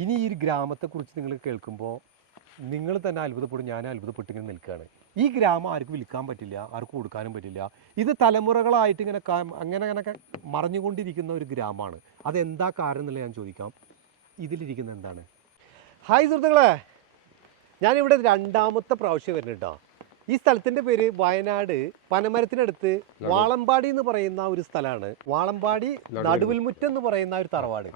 ഇനി ഈ ഗ്രാമത്തെക്കുറിച്ച് നിങ്ങൾ കേൾക്കുമ്പോൾ നിങ്ങൾ തന്നെ അത്ഭുതപ്പെടും ഞാൻ അത്ഭുതപ്പെട്ട് ഇങ്ങനെ നിൽക്കുകയാണ്. ഈ ഗ്രാമം ആർക്കും വിൽക്കാൻ പറ്റില്ല ആർക്കും കൊടുക്കാനും പറ്റില്ല. ഇത് തലമുറകളായിട്ട് ഇങ്ങനെ അങ്ങനെ അങ്ങനെ മറഞ്ഞുകൊണ്ടിരിക്കുന്ന ഒരു ഗ്രാമമാണ്. അതെന്താ കാരണം എന്നുള്ളത് ഞാൻ ചോദിക്കാം. ഇതിലിരിക്കുന്ന എന്താണ്? ഹായ് സുഹൃത്തുക്കളെ ഞാനിവിടെ രണ്ടാമത്തെ പ്രാവശ്യം വരുന്നുണ്ടോ ഈ സ്ഥലത്തിന്റെ പേര് വയനാട്. പനമരത്തിനടുത്ത് വാളമ്പാടി എന്ന് പറയുന്ന ഒരു സ്ഥലമാണ്. വാളമ്പാടി നടുവിൽമുറ്റം എന്ന് പറയുന്ന ഒരു തറവാട്.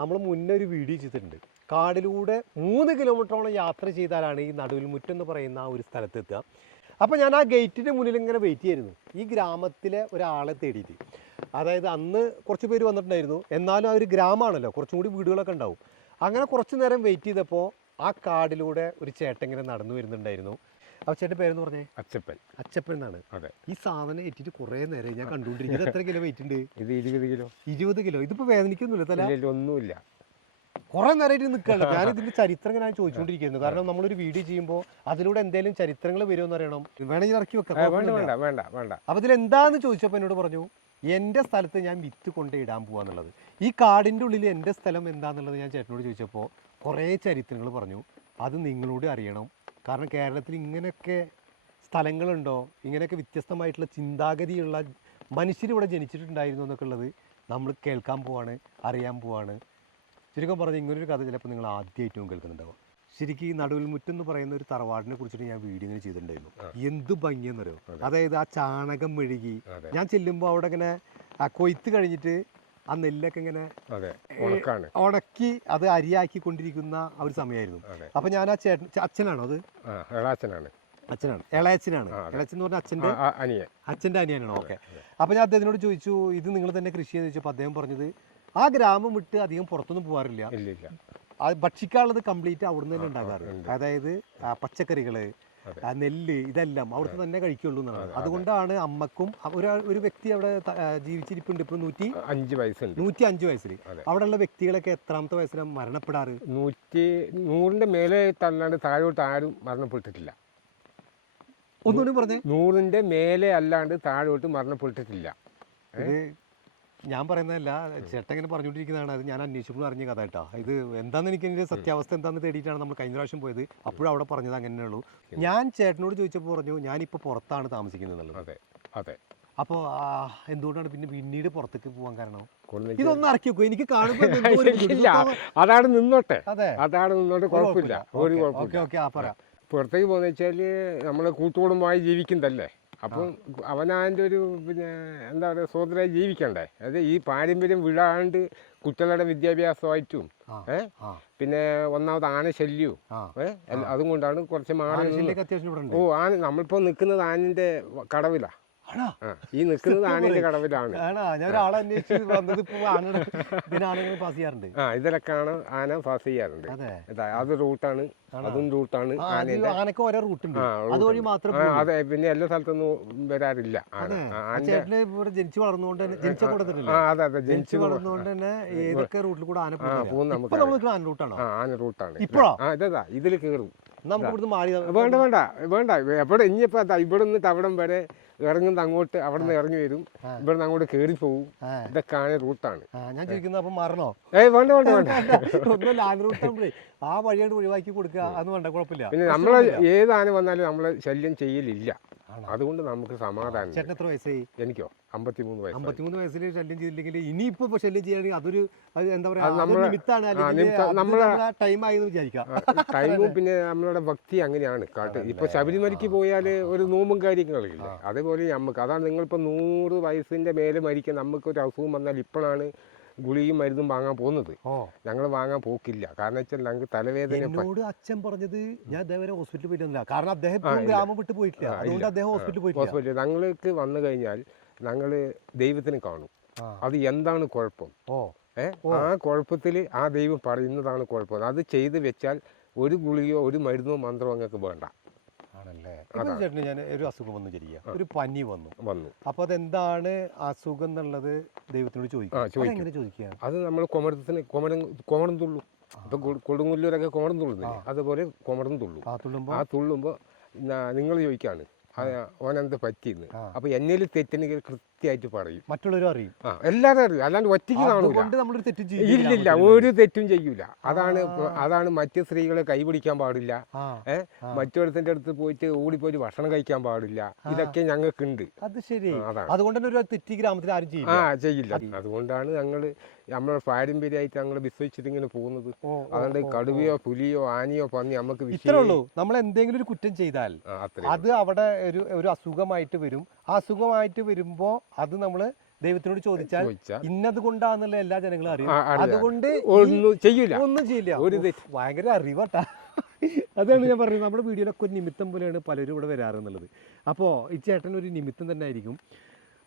നമ്മൾ മുന്നേ ഒരു വീഡിയോ ചെയ്തിട്ടുണ്ട്. കാടിലൂടെ മൂന്ന് കിലോമീറ്ററോളം യാത്ര ചെയ്താലാണ് ഈ നടുവിൽമുറ്റം എന്ന് പറയുന്ന ഒരു സ്ഥലത്ത് എത്തുക. അപ്പോൾ ഞാൻ ആ ഗേറ്റിന്റെ മുന്നിൽ ഇങ്ങനെ വെയിറ്റ് ചെയ്യായിരുന്നു ഈ ഗ്രാമത്തിലെ ഒരാളെ തേടിയിട്ട്. അതായത് അന്ന് കുറച്ച് പേര് വന്നിട്ടുണ്ടായിരുന്നു. എന്നാലും ആ ഒരു ഗ്രാമമാണല്ലോ കുറച്ചും കൂടി വീടുകളൊക്കെ ഉണ്ടാവും. അങ്ങനെ കുറച്ച് നേരം വെയിറ്റ് ചെയ്തപ്പോൾ ആ കാടിലൂടെ ഒരു ചേട്ടൻ ഇങ്ങനെ നടന്നു വരുന്നുണ്ടായിരുന്നു. ആ ചേട്ടൻ പേരെന്ന് പറഞ്ഞേ? അച്ചപ്പൻ. അച്ചപ്പൻ എന്നാണ്. അതെ. ഈ സാധനം ഏറ്റിട്ട് കുറേ നേരം ഞാൻ കണ്ടുകൊണ്ടിരിക്കുന്നത് എത്ര കിലോ വെയിറ്റ് ഉണ്ട്? ഇത് ഇരുപത് കിലോ. ഇരുപത് കിലോ. ഇതിപ്പോ വേദനിക്കൊന്നുമില്ല തല? ഒന്നുമില്ല. കുറെ നേരമായിട്ട് നിൽക്കുകയാണ്. ഞാൻ ഇതിന്റെ ചരിത്രം ഞാൻ ചോദിച്ചുകൊണ്ടിരിക്കുന്നു. കാരണം നമ്മളൊരു വീഡിയോ ചെയ്യുമ്പോൾ അതിലൂടെ എന്തെങ്കിലും ചരിത്രങ്ങൾ വരുമെന്ന് അറിയണം. വേണമെങ്കിൽ ഇറക്കി വെക്കാം. അപ്പൊ ഇതിൽ എന്താന്ന് ചോദിച്ചപ്പോൾ എന്നോട് പറഞ്ഞു എന്റെ സ്ഥലത്ത് ഞാൻ വിത്ത് കൊണ്ട് ഇടാൻ പോവാന്നുള്ളത്. ഈ കാടിന്റെ ഉള്ളിൽ എന്റെ സ്ഥലം എന്താന്നുള്ളത് ഞാൻ ചേട്ടനോട് ചോദിച്ചപ്പോൾ കുറേ ചരിത്രങ്ങൾ പറഞ്ഞു. അത് നിങ്ങളോട് അറിയണം. കാരണം കേരളത്തിൽ ഇങ്ങനെയൊക്കെ സ്ഥലങ്ങളുണ്ടോ? ഇങ്ങനെയൊക്കെ വ്യത്യസ്തമായിട്ടുള്ള ചിന്താഗതിയുള്ള മനുഷ്യരിവിടെ ജനിച്ചിട്ടുണ്ടായിരുന്നു എന്നൊക്കെ ഉള്ളത് നമ്മൾ കേൾക്കാൻ പോവാണ് അറിയാൻ പോവാണ്. ചുരുക്കം പറഞ്ഞാൽ ഇങ്ങനൊരു കഥ ചിലപ്പോൾ നിങ്ങൾ ആദ്യമായിട്ടും കേൾക്കുന്നുണ്ടാവും. ശരിക്കും ഈ നടുവിൽ മുറ്റം എന്ന് പറയുന്ന ഒരു തറവാടിനെ കുറിച്ചിട്ട് ഞാൻ വീഡിയോ ഇങ്ങനെ ചെയ്തിട്ടുണ്ടായിരുന്നു. എന്ത് ഭംഗിയെന്നറിയോ? അതായത് ആ ചാണകം മെഴുകി ഞാൻ ചെല്ലുമ്പോൾ അവിടെ ഇങ്ങനെ ആ കൊയ്ത്ത് കഴിഞ്ഞിട്ട് ആ നെല്ലൊക്കെ ഇങ്ങനെ ഉണക്കി അത് അരിയാക്കി കൊണ്ടിരിക്കുന്ന ആ ഒരു സമയമായിരുന്നു. അപ്പൊ ഞാൻ ആ ചേട്ടൻ അച്ഛനാണോ അത്? അച്ഛനാണ്. അച്ഛനാണ് ഇളയച്ചനാണ് ഇളയച്ചൻ എന്ന് പറഞ്ഞ അച്ഛന്റെ അനിയൻ. അച്ഛന്റെ അനിയനാണ്. ഓക്കെ. അപ്പൊ ഞാൻ അദ്ദേഹത്തിനോട് ചോദിച്ചു ഇത് നിങ്ങൾ തന്നെ കൃഷി ചെയ്ത് ചോദിച്ചപ്പോൾ അദ്ദേഹം പറഞ്ഞത് ആ ഗ്രാമം വിട്ട് അധികം പുറത്തൊന്നും പോകാറില്ല. ഭക്ഷിക്കാനുള്ളത് കംപ്ലീറ്റ് അവിടുന്ന് തന്നെ ഉണ്ടാകാറുണ്ട് അതായത് പച്ചക്കറികൾ. ആ, നെല്ല് ഇതെല്ലാം അവിടുത്തെ തന്നെ കഴിക്കുള്ളൂ എന്നാണ്. അതുകൊണ്ടാണ് അമ്മക്കും ഒരാൾ ഒരു വ്യക്തി അവിടെ ജീവിച്ചിരിപ്പുണ്ട് ഇപ്പൊ നൂറ്റി അഞ്ച് വയസ്സിൽ നൂറ്റി അഞ്ച് വയസ്സിൽ അവിടെ അവിടെയുള്ള വ്യക്തികളൊക്കെ എത്രാമത്തെ വയസ്സിലാണ് മരണപ്പെടാറ്? നൂറ്റി നൂറിന്റെ മേലെ തല്ലാണ്ട് താഴോട്ട് ആരും മരണപ്പെട്ടിട്ടില്ല. ഒന്നുകൂടി പറഞ്ഞേ. നൂറിന്റെ മേലെ അല്ലാണ്ട് താഴോട്ട് മരണപ്പെട്ടിട്ടില്ല. ഞാൻ പറയുന്നതല്ല ചേട്ടൻ ഇങ്ങനെ പറഞ്ഞുകൊണ്ടിരിക്കുന്നതാണ്. അത് ഞാൻ അന്വേഷിച്ചപ്പോൾ അറിഞ്ഞ കഥ കേട്ടോ. ഇത് എന്താണെന്ന് എനിക്ക് എന്റെ സത്യാവസ്ഥ എന്താണെന്ന് തേടിയിട്ടാണ് നമ്മൾ കഴിഞ്ഞ പ്രാവശ്യം പോയത്. അപ്പോഴും അവിടെ പറഞ്ഞത് അങ്ങനെ ഉള്ളൂ. ഞാൻ ചേട്ടനോട് ചോദിച്ചപ്പോൾ പറഞ്ഞു ഞാനിപ്പോൾ പുറത്താണ് താമസിക്കുന്നത് അതെ അതെ. അപ്പോൾ എന്തുകൊണ്ടാണ് പിന്നെ പിന്നീട് പുറത്തേക്ക് പോകാൻ കാരണം? ഇതൊന്നും ഇറക്കി വെക്കും. എനിക്ക് കാണുമ്പോൾ അതാണ് നിന്നോട്ടെ. അതെ. അതാണ് നിന്നോട്ട്. കുഴപ്പമില്ല. ഒരു കുഴപ്പമില്ല. പുറത്തേക്ക് പോകുന്ന വെച്ചാൽ നമ്മൾ കൂട്ടുകുടുംബമായി ജീവിക്കുന്നതല്ലേ? അപ്പം അവനാന്റെ ഒരു പിന്നെ എന്താ പറയുക സ്വതന്ത്രമായി ജീവിക്കണ്ടേ? അത് ഈ പാരമ്പര്യം വിടാണ്ട് കുട്ടികളുടെ വിദ്യാഭ്യാസമായിട്ടും ഏഹ് പിന്നെ ഒന്നാമത് ആനശല്യവും ആ ഏ? എല്ല- അതും കൊണ്ടാണ് കുറച്ച് മാറി ഓ ആന നമ്മളിപ്പോൾ നിൽക്കുന്നത് ആനിന്റെ കടവിലാ. ആണോ ആ ഈ നിൽക്കുന്നത് ആനയുടെ കടവിലാണ് ആ ഇതിലൊക്കെയാണ് ആന പാസ് ചെയ്യാറുണ്ട്. അതെ. റൂട്ടാണ്. അതും റൂട്ടാണ് ആനക്ക് ഓരോ റൂട്ട് ഉണ്ട് അതുവഴി മാത്രം അതെ പിന്നെ എല്ലാ സ്ഥലത്തൊന്നും വരാറില്ല ഇവിടെ ജനിച്ചു വളർന്നുകൊണ്ട് ജനിച്ച അതെ അതെ ജനിച്ചു വളർന്നുകൊണ്ട് തന്നെ ഏതൊക്കെ റൂട്ടിൽ കൂടെ ആന നിൽക്കുന്ന ആന റൂട്ടാണ്? ആന റൂട്ടാണ്. ഇപ്പോഴോ? ഇതാ ഇതിൽ കയറും. നമുക്ക് ഇവിടുന്ന് മാറി വേണ്ട വേണ്ട വേണ്ട. എവിടെ ഇനിയിപ്പോ ഇവിടെ നിന്ന് അവിടം വരെ ഇറങ്ങുന്നത് അങ്ങോട്ട് അവിടെ നിന്ന് ഇറങ്ങി വരും. ഇവിടെ നിന്ന് അങ്ങോട്ട് കയറി പോകും ഇതൊക്കെയാണ് റൂട്ടാണ്. ഞാൻ ചോദിക്കുന്നത് അപ്പൊ മാറണോ? ഏയ് വേണ്ട വേണ്ട വേണ്ട. ഒന്നും ആന റൂട്ടാകുമ്പോഴേ ആ വഴിയാണ്ട് ഒഴിവാക്കി കൊടുക്കുക അതൊന്നും വേണ്ട കുഴപ്പമില്ല. പിന്നെ നമ്മളെ ഏത് ആന വന്നാലും നമ്മളെ ശല്യം ചെയ്യലില്ല? അതുകൊണ്ട് നമുക്ക് സമാധാനം ചേട്ടൻ എത്ര വയസ്സായി? എനിക്കോ? അമ്പത്തിമൂന്ന് വയസ്സ് അമ്പത്തിമൂന്ന് വയസ്സിൽ ശല്യം ചെയ്തില്ലെങ്കിൽ ഇനിയിപ്പോ ശല്യം ചെയ്യാണെങ്കിൽ അതൊരു അത് എന്താ പറയാ നമ്മളെ- ടൈം ആയി വിചാരിക്കാം. ടൈമും പിന്നെ നമ്മളുടെ ഭക്തി അങ്ങനെയാണ് കാട്ട്. ഇപ്പൊ ശബരിമലയ്ക്ക് പോയാൽ ഒരു നോമ്പും കാര്യങ്ങളില്ലേ അതേപോലെ നമുക്ക് അതാണ് നിങ്ങളിപ്പോ നൂറ് വയസ്സിന്റെ മേലെ മരിക്കാൻ നമുക്ക് ഒരു അസുഖം വന്നാൽ ഇപ്പോഴാണ് ഗുളിയും മരുന്നും വാങ്ങാൻ പോകുന്നത്. ഞങ്ങൾ വാങ്ങാൻ പോക്കില്ല. കാരണം വെച്ചാൽ ഞങ്ങൾക്ക് തലവേദന എന്നോട് അച്ഛൻ പറഞ്ഞത് ഞാൻ ഇതേവരെ ഹോസ്പിറ്റലിൽ പോയിട്ടില്ല കാരണം അദ്ദേഹം ഗ്രാമം വിട്ട് പോയിട്ടില്ല. അതുകൊണ്ട് അദ്ദേഹം ഹോസ്പിറ്റലിൽ പോയിട്ടില്ല. ഹോസ്പിറ്റലിൽ ഞങ്ങൾക്ക് വന്നു കഴിഞ്ഞാൽ ഞങ്ങൾ ദൈവത്തിന് കാണും. അത് എന്താണ് കുഴപ്പം? ഓ. ഏ? ആ കുഴപ്പത്തിൽ ആ ദൈവം പറയുന്നതാണ് കുഴപ്പം. അത് ചെയ്ത് വെച്ചാൽ ഒരു ഗുളിയോ ഒരു മരുന്നോ മന്ത്രമോ അങ്ങൾക്ക് വേണ്ട. ഇപ്പൊ ചേട്ടന് ഞാൻ ഒരു അസുഖം വന്നു വിചാരിക്കുക ഒരു പനി വന്നു. വന്നു. അപ്പൊ അതെന്താണ് അസുഖം എന്നുള്ളത് ദൈവത്തിനോട് ചോദിക്കാം. എങ്ങനെ ചോദിക്കുക അത് നമ്മൾ കൊമരത്തിന് കൊമരം കോമരം തുള്ളു. അപ്പൊ കൊടുങ്ങുല്ലൂരൊക്കെ കൊമരം തുള്ളുന്നില്ലേ? അതുപോലെ കൊമരം തുള്ളു. ആ തുള്ളുമ്പോ? ആ തുള്ളുമ്പോൾ നിങ്ങൾ ചോദിക്കാണ്. ഓനെന്ത് പറ്റിയെന്ന് ആ. അപ്പൊ എന്നിൽ തെറ്റിനെങ്കിൽ കൃത്യമായിട്ട് പറയും. മറ്റുള്ളവരും അറിയും. ആ എല്ലാവരും അറിയും. അല്ലാണ്ട് ഒറ്റയ്ക്ക് കാണൂല. തെറ്റ് ഇല്ലില്ല ഒരു തെറ്റും ചെയ്യൂല. അതാണ് അതാണ് മറ്റു സ്ത്രീകളെ കൈപിടിക്കാൻ പാടില്ല. ഏഹ് മറ്റൊരുത്തിന്റെ അടുത്ത് പോയിട്ട് ഓടിപ്പോയിട്ട് ഭക്ഷണം കഴിക്കാൻ പാടില്ല. ഇതൊക്കെ ഞങ്ങൾക്കുണ്ട്. അത് ശരി. അതുകൊണ്ട് തന്നെ ഒരു തെറ്റി ഗ്രാമത്തിൽ ആരും ചെയ്യില്ല. ആ ചെയ്യില്ല. അതുകൊണ്ടാണ് ഞങ്ങൾ നമ്മളെ പാരമ്പര്യമായിട്ട് ഞങ്ങൾ വിശ്വസിച്ചിട്ട് ഇങ്ങനെ പോകുന്നത്. അതുകൊണ്ട് കടുവയോ പുലിയോ ആനയോ പന്നി നമുക്ക് ഇത്രേ ഉള്ളൂ. നമ്മൾ എന്തെങ്കിലും ഒരു കുറ്റം ചെയ്താൽ അത് അവിടെ ഒരു ഒരു അസുഖമായിട്ട് വരും. ആ അസുഖമായിട്ട് വരുമ്പോ അത് നമ്മൾ ദൈവത്തിനോട് ചോദിച്ചാൽ ഇന്നത് കൊണ്ടാന്നുള്ള എല്ലാ ജനങ്ങളും അറിയും. അറിയാം. അതുകൊണ്ട് ഒന്നും ചെയ്യില്ല ഒന്നും ചെയ്യില്ല ഒരു ഭയങ്കര അറിവട്ടാ. അതാണ് ഞാൻ പറഞ്ഞത്. നമ്മുടെ വീഡിയോയിലൊക്കെ ഒരു നിമിത്തം പോലെയാണ് പലരും ഇവിടെ വരാറെന്നുള്ളത് അപ്പോൾ ഈ ചേട്ടൻ ഒരു നിമിത്തം തന്നെ ആയിരിക്കും.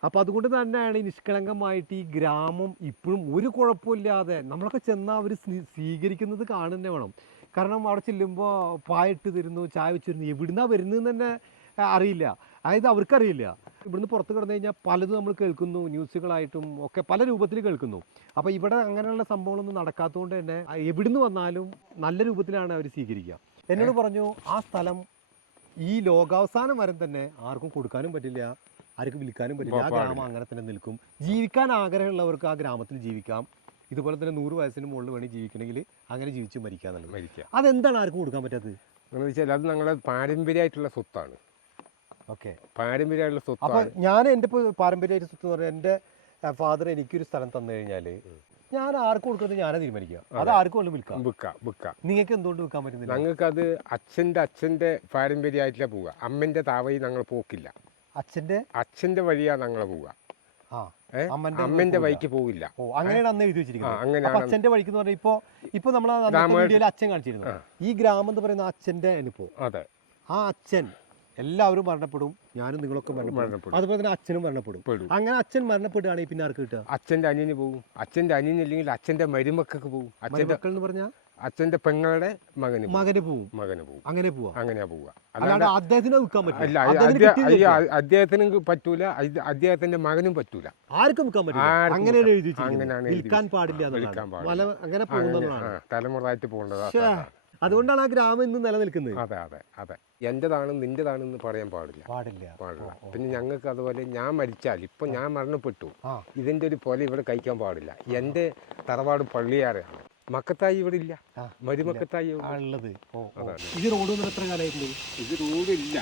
അപ്പോൾ അതുകൊണ്ട് തന്നെയാണ് ഈ നിഷ്കളങ്കമായിട്ട് ഈ ഗ്രാമം ഇപ്പോഴും ഒരു കുഴപ്പമില്ലാതെ നമ്മളൊക്കെ ചെന്നാൽ അവർ സ്വീകരിക്കുന്നത് കാണുന്നേ വേണം. കാരണം അവിടെ ചെല്ലുമ്പോൾ പായിട്ട് തരുന്നു ചായ വെച്ചിരുന്നു. എവിടുന്നാ വരുന്നതെന്ന് തന്നെ അറിയില്ല. അതായത് അവർക്കറിയില്ല. ഇവിടുന്ന് പുറത്ത് കിടന്നു കഴിഞ്ഞാൽ പലതും നമ്മൾ കേൾക്കുന്നു ന്യൂസുകളായിട്ടും ഒക്കെ പല രൂപത്തിൽ കേൾക്കുന്നു. അപ്പോൾ ഇവിടെ അങ്ങനെയുള്ള സംഭവങ്ങളൊന്നും നടക്കാത്തതുകൊണ്ട് തന്നെ എവിടുന്ന് വന്നാലും നല്ല രൂപത്തിലാണ് അവർ സ്വീകരിക്കുക. എന്നോട് പറഞ്ഞു ആ സ്ഥലം ഈ ലോകാവസാനം വരെ തന്നെ ആർക്കും കൊടുക്കാനും പറ്റില്ല. ആർക്കും വിൽക്കാനും പറ്റില്ല. ആ ഗ്രാമം അങ്ങനെ തന്നെ നിൽക്കും. ജീവിക്കാൻ ആഗ്രഹമുള്ളവർക്ക് ആ ഗ്രാമത്തിൽ ജീവിക്കാം. ഇതുപോലെ തന്നെ നൂറ് വയസ്സിന് മുകളിൽ വേണമെങ്കിൽ ജീവിക്കണമെങ്കിൽ അങ്ങനെ ജീവിച്ച് മരിക്കാന്നുള്ളത് മരിക്കുക. അതെന്താണ് ആർക്കും കൊടുക്കാൻ പറ്റാത്തത്? എന്ന് വെച്ചാൽ അത് നമ്മളെ പാരമ്പര്യമായിട്ടുള്ള സ്വത്താണ്. ഓക്കെ. പാരമ്പര്യമായിട്ടുള്ള സ്വത്ത് അപ്പോൾ ഞാൻ എന്റെ ഇപ്പോൾ പാരമ്പര്യമായിട്ട് സ്വത്ത് എന്ന് പറഞ്ഞാൽ എന്റെ ഫാദർ എനിക്കൊരു സ്ഥലം തന്നു കഴിഞ്ഞാൽ ഞാൻ ആർക്ക് കൊടുക്കുന്നത് ഞാനേ തീരുമാനിക്കുക. അത് ആർക്കും കൊണ്ട് വിൽക്കാം. വിൽക്കാം വിൽക്കാം. നിങ്ങൾക്ക് എന്തുകൊണ്ട് വിൽക്കാൻ പറ്റുന്നില്ല? ഞങ്ങൾക്കത് അച്ഛന്റെ അച്ഛന്റെ പാരമ്പര്യമായിട്ടില്ല പോവുക. അമ്മന്റെ താവയിൽ ഞങ്ങൾ പോക്കില്ല. അച്ഛന്റെ? അച്ഛന്റെ വഴിയാ ഞങ്ങൾ പോവുക. അമ്മന്റെ വഴിക്ക് പോവില്ല. ഓ അങ്ങനെയാണ് അന്ന് എഴുതി വെച്ചിരിക്കുന്നത്. അച്ഛന്റെ വഴിക്ക് പറഞ്ഞാൽ ഇപ്പോ ഇപ്പൊ നമ്മൾ വീഡിയോയിൽ അച്ഛൻ കാണിച്ചിരുന്നു ഈ ഗ്രാമം എന്ന് പറയുന്ന അച്ഛന്റെ അനുഭവം. അതെ. ആ അച്ഛൻ എല്ലാവരും മരണപ്പെടും ഞാനും നിങ്ങളൊക്കെ മരണപ്പെടും. മരണപ്പെടും. അതുപോലെ തന്നെ അച്ഛനും മരണപ്പെടും. അങ്ങനെ അച്ഛൻ മരണപ്പെടുകയാണെങ്കിൽ പിന്നെ ആർക്ക് കിട്ടുക? അച്ഛന്റെ അനിയന് പോകും അച്ഛന്റെ അനിയനില്ലെങ്കിൽ അച്ഛന്റെ മരുമക്കൾക്ക് പോകും അച്ഛന്റെ മക്കൾ എന്ന് പറഞ്ഞാൽ അച്ഛന്റെ പെങ്ങളുടെ മകന്. മകന് പോവും. മകന് പോവും. അങ്ങനെ പോവാ? അങ്ങനെയാ പോവുക അല്ലാണ്ട് അദ്ദേഹത്തിന് വിൽക്കാൻ പറ്റില്ല. അദ്ദേഹത്തിന് പറ്റൂല. ഇത് അദ്ദേഹത്തിന്റെ മകനും പറ്റൂല. ആർക്കും വിൽക്കാൻ പറ്റില്ല. ആർക്കും വിൽക്കാൻ- എഴുതി വെച്ചിരിക്കുന്നത്. അങ്ങനെയാണ് എഴുതി വിൽക്കാൻ പാടില്ല വിൽക്കാൻ എന്നുള്ളതാണ് പാടില്ല. മല അങ്ങനെ അങ്ങനെ ആ, തലമുറയായിട്ട് പോകേണ്ടത് ശ്ശേ. അതുകൊണ്ടാണ് ആ ഗ്രാമം ഇന്ന് നിലനിൽക്കുന്നത്. അതെ അതെ അതെ. എന്റേതാണ് നിന്റേതാണെന്ന് പറയാൻ പാടില്ല. പാടില്ല. പാടില്ല. പിന്നെ ഞങ്ങൾക്ക് അതുപോലെ ഞാൻ മരിച്ചാൽ ഇപ്പൊ ഞാൻ മരണപ്പെട്ടു. ആ. ഇതിന്റെ ഒരു പോലെ ഇവിടെ കഴിക്കാൻ പാടില്ല. എന്റെ തറവാട് പള്ളിയാറാണ് മക്കത്തായി ഇവിടെ ഇല്ല. മരുമക്കത്തായി ഉള്ളത്. ഇത് റോഡ് എത്ര കാലമായിരുന്നു? ഇത് റോഡില്ല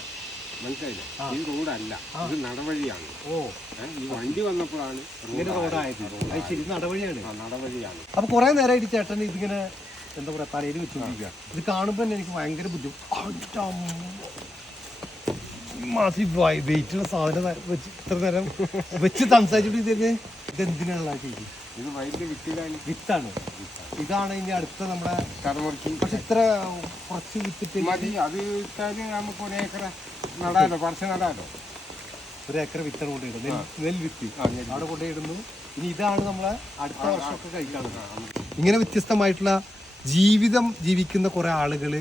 മനസ്സിലായില്ല. ഈ റോഡല്ല. ഇത് നടവഴിയാണ്. ഓ. ഈ വണ്ടി വന്നപ്പോഴാണ് ഇങ്ങനെ റോഡായത്. അത് ശരി നടവഴിയാണ്. നടവഴിയാണ്. അപ്പൊ കുറെ നേരമായിട്ട് ചേട്ടൻ ഇതിങ്ങനെ എന്താ പറയാ തലയിൽ വെച്ചോണ്ടിരിക്കുക ഇത് കാണുമ്പോ തന്നെ എനിക്ക് ഭയങ്കര ബുദ്ധിമുട്ട്. വെയിറ്റുള്ള സാധനം വെച്ച് ഇത്ര നേരം വെച്ച് സംസാരിച്ചിട്ട് ഇത് ഇതെന്തിനാണുള്ള ചെയ്തി ഇത് വൈകിട്ട് വിത്തിലാണ്. വിത്താണ്. ഇതാണ് ഇനി അടുത്ത നമ്മുടെ പക്ഷെ ഇത്ര കുറച്ച് വിത്തിട്ട് മതി. അത് ഇട്ടാൽ നമുക്ക് ഒരു ഏക്കർ നടാലോ കുറച്ച് നടാലോ. ഒരു ഏക്കർ വിത്താണ് കൊണ്ടിടും നെൽ വിത്തി വിത്ത്. അവിടെ കൊണ്ടിടുന്നു ഇനി ഇതാണ് നമ്മളെ അടുത്ത വർഷമൊക്കെ കഴിക്കാനുള്ളത്. ഇങ്ങനെ വ്യത്യസ്തമായിട്ടുള്ള ജീവിതം ജീവിക്കുന്ന കുറെ ആളുകൾ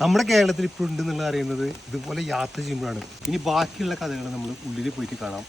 നമ്മുടെ കേരളത്തിൽ ഇപ്പോൾ ഉണ്ട് എന്നുള്ളത് അറിയുന്നത് ഇതുപോലെ യാത്ര ചെയ്യുമ്പോഴാണ്. ഇനി ബാക്കിയുള്ള കഥകൾ നമ്മൾ ഉള്ളിൽ പോയിട്ട് കാണാം.